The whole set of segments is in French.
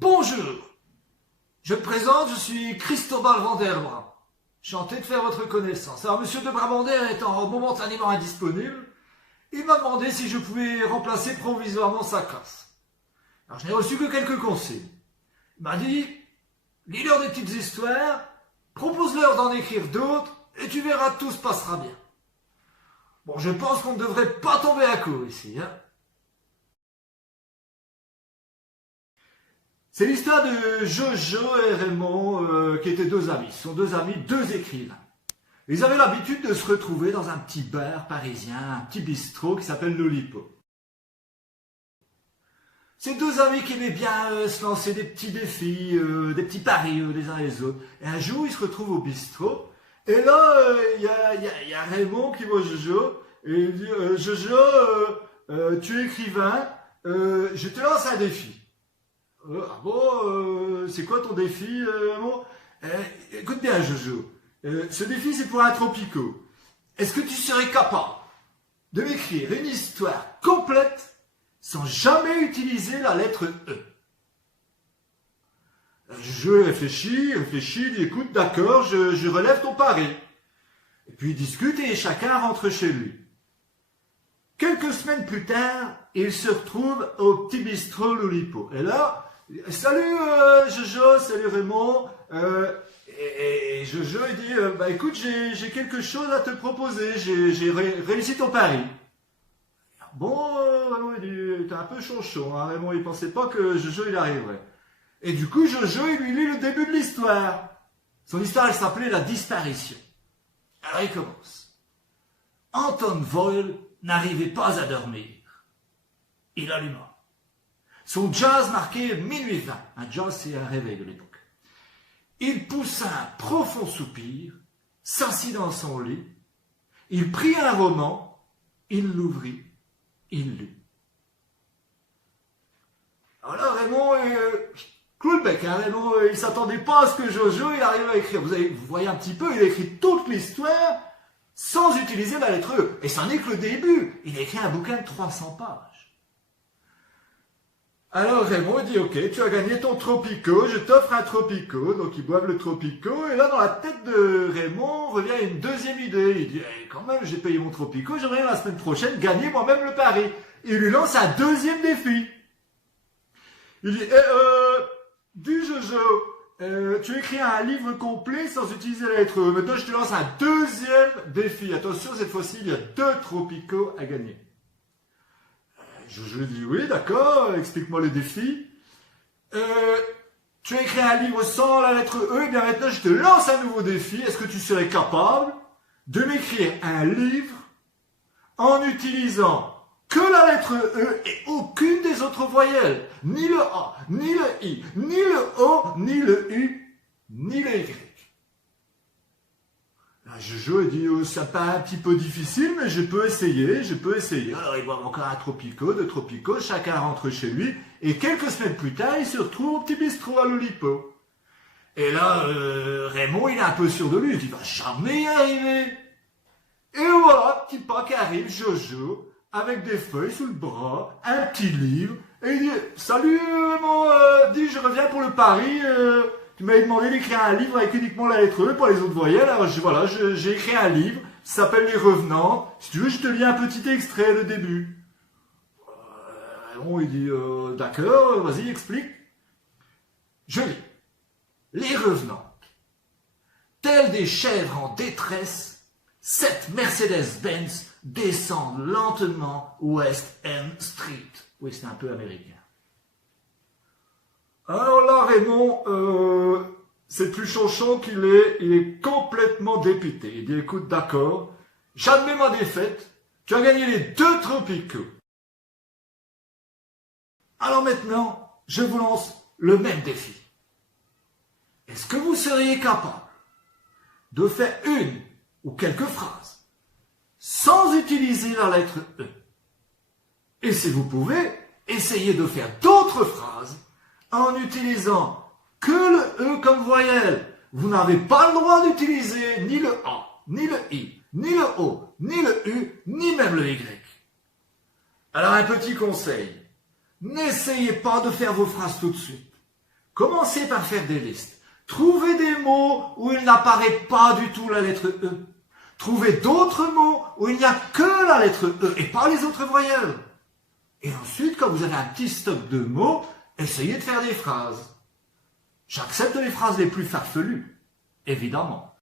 Bonjour, je me présente, je suis Cristobal Vanderbra. Enchanté de faire votre connaissance. Alors, monsieur de Brabander étant momentanément indisponible, il m'a demandé si je pouvais remplacer provisoirement sa classe. Alors, je n'ai reçu que quelques conseils. Il m'a dit, lis-leur des petites histoires, propose-leur d'en écrire d'autres, et tu verras, tout se passera bien. Bon, je pense qu'on ne devrait pas tomber à court ici, hein. C'est l'histoire de Jojo et Raymond, qui étaient deux amis. Ce sont deux amis, deux écrivains. Ils avaient l'habitude de se retrouver dans un petit bar parisien, un petit bistrot qui s'appelle l'Oulipo. Ces deux amis qui aimaient bien se lancer des petits défis, des petits paris les uns les autres. Et un jour, ils se retrouvent au bistrot. Et là, il y a Raymond qui voit Jojo. Et il dit, Jojo, tu es écrivain, je te lance un défi. Ah bon, c'est quoi ton défi, Raymond? Écoute bien, Jojo. Ce défi, c'est pour un tropico. Est-ce que tu serais capable de m'écrire une histoire complète sans jamais utiliser la lettre E? Jojo réfléchit, dit écoute, d'accord, je relève ton pari. Et puis ils discutent et chacun rentre chez lui. Quelques semaines plus tard, ils se retrouvent au petit bistrot l'Oulipo. Et là, salut Jojo, salut Raymond. Et Jojo il dit bah écoute, j'ai quelque chose à te proposer, j'ai réussi ton pari. Bon, Raymond il dit t'es un peu chonchon, hein, Raymond il pensait pas que Jojo il arriverait. Et du coup Jojo il lui lit le début de l'histoire. Son histoire elle s'appelait La disparition. Alors il commence. Anton Voil n'arrivait pas à dormir. Il alluma. Son jazz marquait minuit 20. Un jazz, c'est un réveil de l'époque. Il poussa un profond soupir, s'assit dans son lit. Il prit un roman, il l'ouvrit, il lut. Alors Raymond, clou le bec, hein, Raymond, il ne s'attendait pas à ce que Jojo il arrive à écrire. Vous voyez un petit peu, il a écrit toute l'histoire sans utiliser la lettre E. Et ça n'est que le début. Il a écrit un bouquin de 300 pages. Alors Raymond dit ok, tu as gagné ton tropico, je t'offre un tropico. Donc ils boivent le tropico et là dans la tête de Raymond revient une deuxième idée. Il dit quand même j'ai payé mon tropico, j'aimerais la semaine prochaine gagner moi-même le pari. Il lui lance un deuxième défi. Il dit dis Jojo, tu écris un livre complet sans utiliser la lettre E. Maintenant je te lance un deuxième défi. Attention, cette fois-ci il y a 2 tropicos à gagner. Je lui dis oui, d'accord, explique-moi le défi. Tu as écrit un livre sans la lettre E, et bien maintenant je te lance un nouveau défi. Est-ce que tu serais capable de m'écrire un livre en utilisant que la lettre E et aucune des autres voyelles? Ni le A, ni le I, ni le O, ni le U, ni le Y. Jojo il dit ça paraît un petit peu difficile mais je peux essayer. Alors il boit encore un tropico, 2 tropicos, chacun rentre chez lui et quelques semaines plus tard il se retrouve au petit bistrot à l'Oulipo. Et là Raymond il est un peu sûr de lui, il dit il va jamais y arriver. Et voilà, petit pas qui arrive, Jojo avec des feuilles sous le bras, un petit livre et il dit salut Raymond, dis je reviens pour le pari. Tu m'avais demandé d'écrire un livre avec uniquement la lettre E pour les autres voyelles. Alors voilà, j'ai écrit un livre, ça s'appelle Les Revenants. Si tu veux, je te lis un petit extrait, le début. Bon, il dit, d'accord, vas-y, explique. Je lis. Les Revenants. Tels des chèvres en détresse, 7 Mercedes-Benz descendent lentement West End Street. Oui, c'est un peu américain. Alors là, Raymond, c'est plus chonchon qu'il est, il est complètement dépité. Il dit, écoute, d'accord, j'admets ma défaite, tu as gagné les 2 tropicos. Alors maintenant, je vous lance le même défi. Est-ce que vous seriez capable de faire une ou quelques phrases sans utiliser la lettre E? Et si vous pouvez, essayez de faire d'autres phrases en utilisant que le E comme voyelle. Vous n'avez pas le droit d'utiliser ni le A, ni le I, ni le O, ni le U, ni même le Y. Alors un petit conseil, n'essayez pas de faire vos phrases tout de suite. Commencez par faire des listes. Trouvez des mots où il n'apparaît pas du tout la lettre E. Trouvez d'autres mots où il n'y a que la lettre E et pas les autres voyelles. Et ensuite, quand vous avez un petit stock de mots, essayez de faire des phrases. J'accepte les phrases les plus farfelues, évidemment.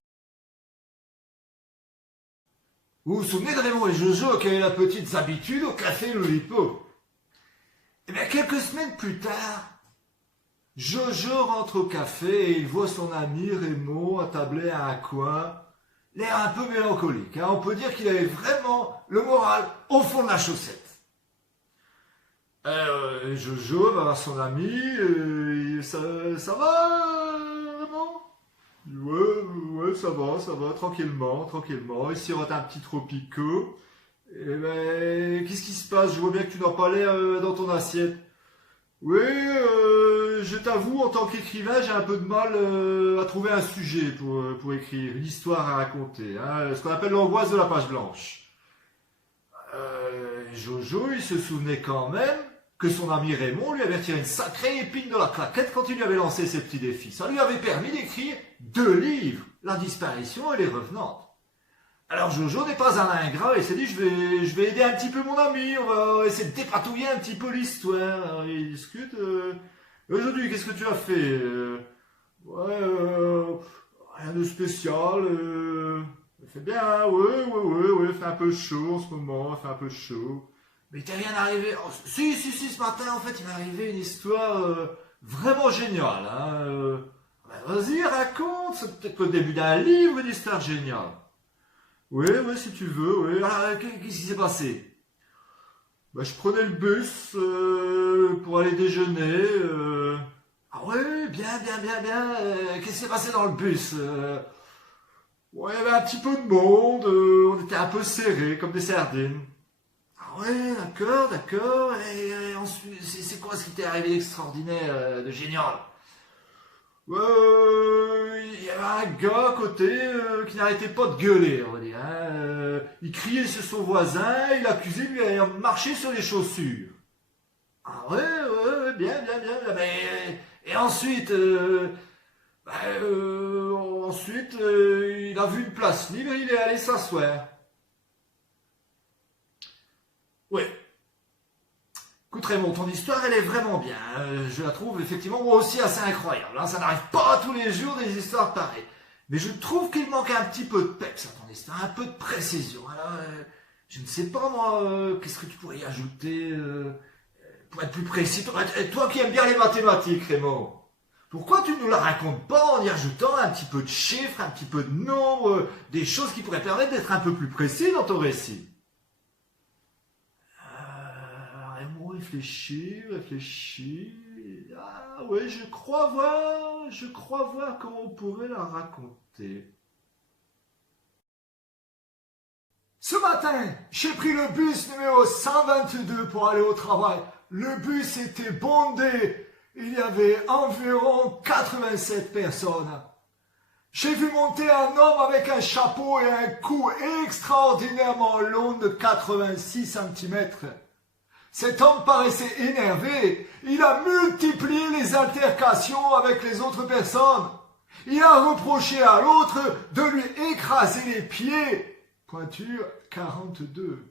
Vous vous souvenez de Raymond et Jojo qui avaient la petite habitude au café Lolipo? Eh bien, quelques semaines plus tard, Jojo rentre au café et il voit son ami Raymond attablé à un coin, l'air un peu mélancolique. On peut dire qu'il avait vraiment le moral au fond de la chaussette. Jojo va voir son ami, ça va, Raymond? Ouais, ça va, tranquillement. Il sirote un petit tropico. Et ben, qu'est-ce qui se passe? Je vois bien que tu n'as pas l'air dans ton assiette. Oui, je t'avoue, en tant qu'écrivain, j'ai un peu de mal à trouver un sujet pour écrire, une histoire à raconter, ce qu'on appelle l'angoisse de la page blanche. Jojo, il se souvenait quand même que son ami Raymond lui avait tiré une sacrée épine de la claquette quand il lui avait lancé ses petits défis. Ça lui avait permis d'écrire 2 livres, La disparition et les revenantes. Alors Jojo n'est pas un ingrat et s'est dit je vais aider un petit peu mon ami, on va essayer de dépatouiller un petit peu l'histoire. Alors il discute. Aujourd'hui, qu'est-ce que tu as fait? Rien de spécial. Il fait bien, ouais, il fait un peu chaud en ce moment, il fait un peu chaud. Mais il t'est rien arrivé? Oh, si, ce matin en fait il m'est arrivé une histoire vraiment géniale. Vas-y, raconte, c'est peut-être le début d'un livre, une histoire géniale. Oui, si tu veux, oui. Alors, qu'est-ce qui s'est passé? Je prenais le bus pour aller déjeuner. Ah ouais, bien. Qu'est-ce qui s'est passé dans le bus? Ouais, il y avait un petit peu de monde, on était un peu serrés, comme des sardines. Ah ouais, d'accord. Et ensuite, c'est quoi ce qui t'est arrivé d'extraordinaire, de génial? Il y avait un gars à côté qui n'arrêtait pas de gueuler, on va dire. Il criait sur son voisin, il accusait de lui avoir marché sur les chaussures. Ah ouais, bien. Et ensuite, il a vu une place libre, il est allé s'asseoir. Ouais. Écoute Raymond, ton histoire elle est vraiment bien, je la trouve effectivement moi aussi assez incroyable, ça n'arrive pas tous les jours des histoires pareilles, mais je trouve qu'il manque un petit peu de peps à ton histoire, un peu de précision, alors je ne sais pas moi, qu'est-ce que tu pourrais y ajouter pour être plus précis, toi qui aimes bien les mathématiques Raymond, pourquoi tu ne nous la racontes pas en y ajoutant un petit peu de chiffres, un petit peu de nombres, des choses qui pourraient permettre d'être un peu plus précis dans ton récit? Réfléchis. Ah ouais, je crois voir comment on pourrait la raconter. Ce matin, j'ai pris le bus numéro 122 pour aller au travail. Le bus était bondé. Il y avait environ 87 personnes. J'ai vu monter un homme avec un chapeau et un cou extraordinairement long de 86 cm. Cet homme paraissait énervé. Il a multiplié les altercations avec les autres personnes. Il a reproché à l'autre de lui écraser les pieds. Pointure 42.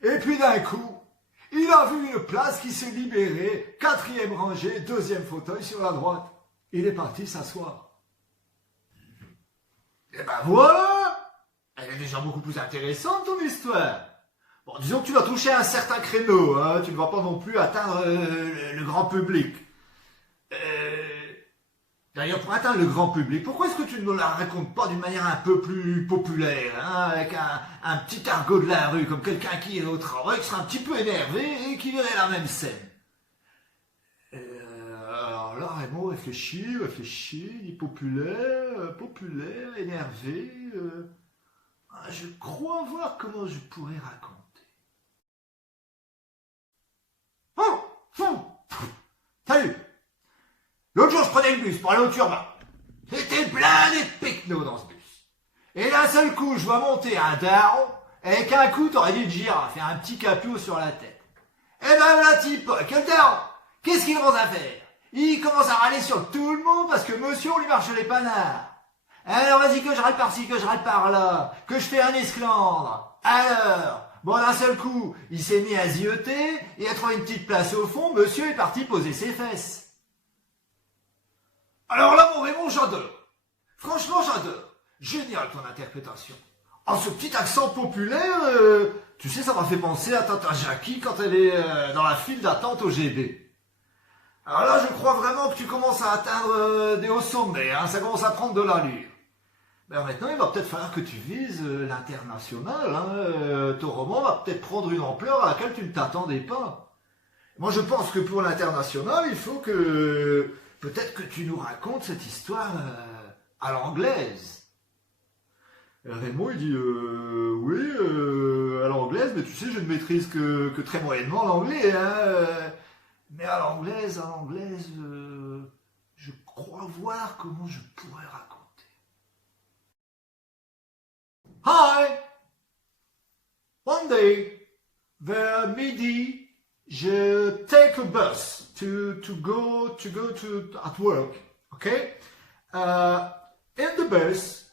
Et puis d'un coup, il a vu une place qui s'est libérée, 4e rangée, 2e fauteuil sur la droite. Il est parti s'asseoir. Et ben voilà! Elle est déjà beaucoup plus intéressante ton histoire. Bon, disons que tu vas toucher un certain créneau, tu ne vas pas non plus atteindre le grand public. D'ailleurs, pour atteindre le grand public, pourquoi est-ce que tu ne nous la racontes pas d'une manière un peu plus populaire, avec un petit argot de la rue, comme quelqu'un qui est au travail, qui sera un petit peu énervé et qui verrait la même scène? Alors là, Raymond réfléchit, dit populaire, énervé. Je crois voir comment je pourrais raconter. Salut! L'autre jour, je prenais le bus pour aller au Turban. C'était blindé de pecnos dans ce bus. Et d'un seul coup, je vois monter un daron, avec un coup, t'aurais dit de girafe, et un petit capot sur la tête. Eh ben, voilà, type, quel daron! Qu'est-ce qu'il commence à faire? Il commence à râler sur tout le monde parce que monsieur, on lui marche les panards. Alors vas-y que je râle par-ci, que je râle par-là, que je fais un esclandre. Alors, bon d'un seul coup, il s'est mis à zioter et à trouver une petite place au fond, monsieur est parti poser ses fesses. Alors là, mon Raymond, j'adore. Franchement, j'adore. Génial ton interprétation. En ce petit accent populaire, tu sais, ça m'a fait penser à Tata Jackie quand elle est dans la file d'attente au GB. Alors là, je crois vraiment que tu commences à atteindre des hauts sommets, hein, ça commence à prendre de l'allure. Ben maintenant, il va peut-être falloir que tu vises l'international. Hein, ton roman va peut-être prendre une ampleur à laquelle tu ne t'attendais pas. Moi, je pense que pour l'international, il faut que peut-être que tu nous racontes cette histoire à l'anglaise. Raymond, il dit oui, à l'anglaise, mais tu sais, je ne maîtrise que très moyennement l'anglais. Hein, mais à l'anglaise, je crois voir comment je pourrais raconter. Hi! One day, vers midi, je take a bus to go at work. Okay? In the bus,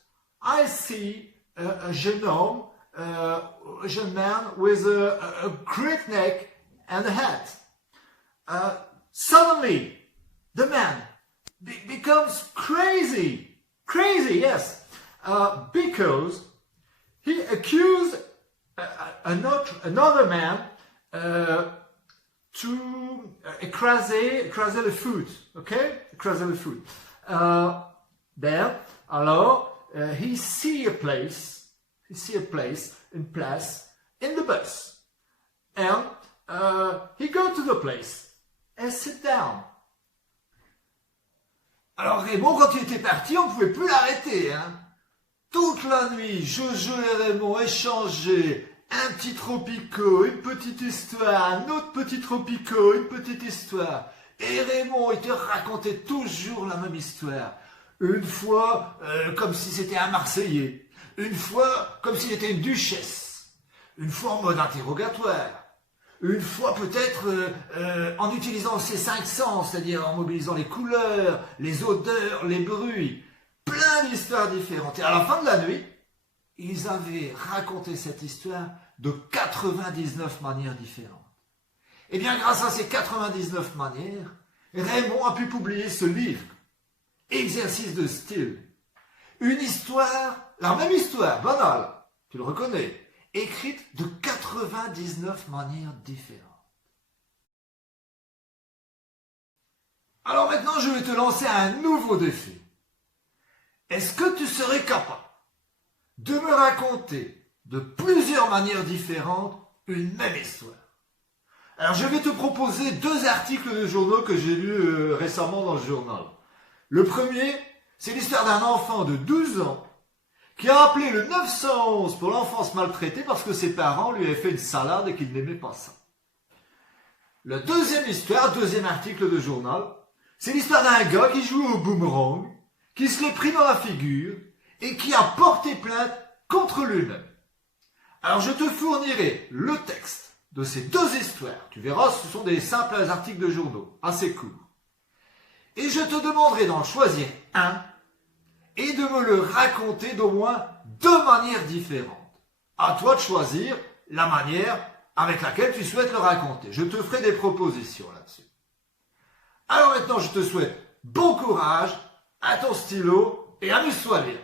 I see a jeune homme, a young man with a great neck and a hat. Suddenly, the man becomes crazy, yes, because he accused another man to écraser le foot, okay? Écraser le foot. Then, alors, he see a place in the bus, and he go to the place and sit down. Alors Raymond, quand il était parti, on ne pouvait plus l'arrêter. Hein. Toute la nuit, Jojo et Raymond échangeaient un petit tropico, une petite histoire, un autre petit tropico, une petite histoire. Et Raymond, il te racontait toujours la même histoire. Une fois, comme si c'était un Marseillais. Une fois, comme s'il était une duchesse. Une fois en mode interrogatoire. Une fois peut-être en utilisant ses 5 sens, c'est-à-dire en mobilisant les couleurs, les odeurs, les bruits. Plein d'histoires différentes. Et à la fin de la nuit, ils avaient raconté cette histoire de 99 manières différentes. Et bien grâce à ces 99 manières, Raymond a pu publier ce livre. Exercice de style. Une histoire, la même histoire, banale, tu le reconnais, écrite de 99 manières différentes. Alors maintenant, je vais te lancer un nouveau défi. Est-ce que tu serais capable de me raconter de plusieurs manières différentes une même histoire? Alors je vais te proposer 2 articles de journaux que j'ai lus récemment dans le journal. Le premier, c'est l'histoire d'un enfant de 12 ans qui a appelé le 911 pour l'enfance maltraitée parce que ses parents lui avaient fait une salade et qu'il n'aimait pas ça. La deuxième histoire, deuxième article de journal, c'est l'histoire d'un gars qui joue au boomerang, qui se l'est pris dans la figure et qui a porté plainte contre lui-même. Alors je te fournirai le texte de ces 2 histoires. Tu verras, ce sont des simples articles de journaux, assez courts. Et je te demanderai d'en choisir un et de me le raconter d'au moins 2 manières différentes. À toi de choisir la manière avec laquelle tu souhaites le raconter. Je te ferai des propositions là-dessus. Alors maintenant, je te souhaite bon courage, à ton stylo et amuse-toi bien.